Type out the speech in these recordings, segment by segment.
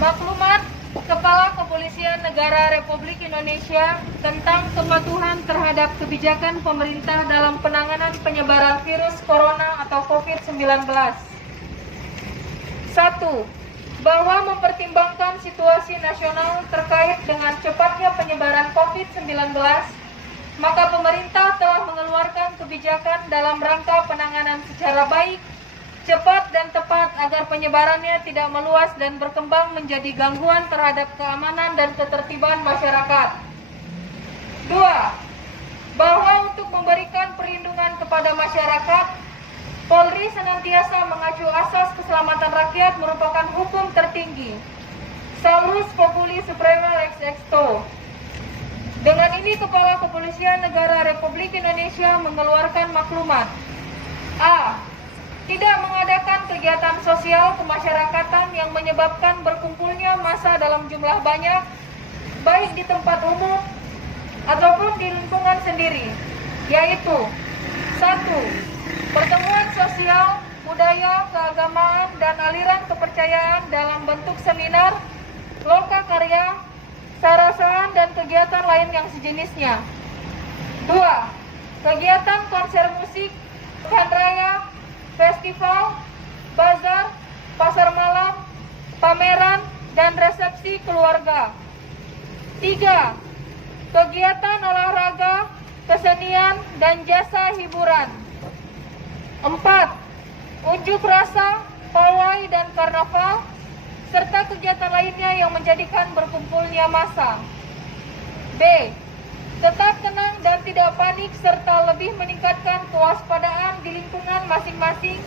Maklumat Kepala Kepolisian Negara Republik Indonesia tentang kepatuhan terhadap kebijakan pemerintah dalam penanganan penyebaran virus corona atau COVID-19. 1. Bahwa mempertimbangkan situasi nasional terkait dengan cepatnya penyebaran COVID-19, maka pemerintah telah mengeluarkan kebijakan dalam rangka penanganan secara baik, cepat dan tepat agar penyebarannya tidak meluas dan berkembang menjadi gangguan terhadap keamanan dan ketertiban masyarakat. 2. Bahwa untuk memberikan perlindungan kepada masyarakat, Polri senantiasa mengacu asas keselamatan rakyat merupakan hukum tertinggi. Salus Populi Suprema Lex Exto. Dengan ini, Kepala Kepolisian Negara Republik Indonesia mengeluarkan maklumat. A. Tidak mengadakan kegiatan sosial kemasyarakatan yang menyebabkan berkumpulnya massa dalam jumlah banyak, baik di tempat umum ataupun di lingkungan sendiri, yaitu 1. Pertemuan sosial, budaya, keagamaan, dan aliran kepercayaan dalam bentuk seminar, lokakarya, sarasan, dan kegiatan lain yang sejenisnya. 2. Kegiatan konser musik, pekan raya, festival, bazar, pasar malam, pameran, dan resepsi keluarga. 3. Kegiatan olahraga, kesenian, dan jasa hiburan. 4. Unjuk rasa, pawai, dan karnaval, serta kegiatan lainnya yang menjadikan berkumpulnya massa. B. Tetap tenang dan tidak panik serta lebih meningkatkan kewaspadaan di lingkungan masing-masing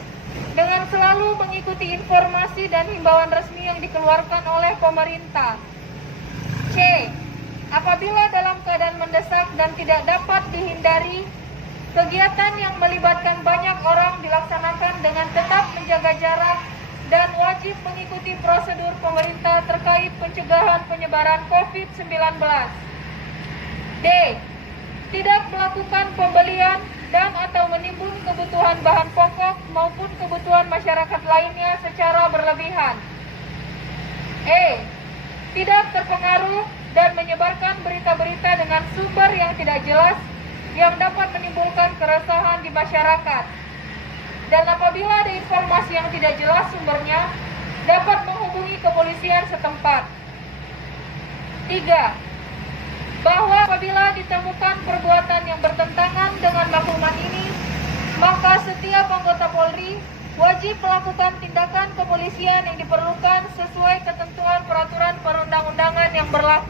dengan selalu mengikuti informasi dan himbauan resmi yang dikeluarkan oleh pemerintah. C. Apabila dalam keadaan mendesak dan tidak dapat dihindari, kegiatan yang melibatkan banyak orang dilaksanakan dengan tetap menjaga jarak dan wajib mengikuti prosedur pemerintah terkait pencegahan penyebaran COVID-19. D. Tidak melakukan pembelian dan atau menimbun kebutuhan bahan pokok maupun kebutuhan masyarakat lainnya secara berlebihan. E. Tidak terpengaruh dan menyebarkan berita-berita dengan sumber yang tidak jelas yang dapat menimbulkan keresahan di masyarakat. Dan apabila ada informasi yang tidak jelas sumbernya, dapat menghubungi kepolisian setempat. 3. Bahwa apabila ditemukan perbuatan yang bertentangan dengan maklumat ini, maka setiap anggota Polri wajib melakukan tindakan kepolisian yang diperlukan sesuai ketentuan peraturan perundang-undangan yang berlaku.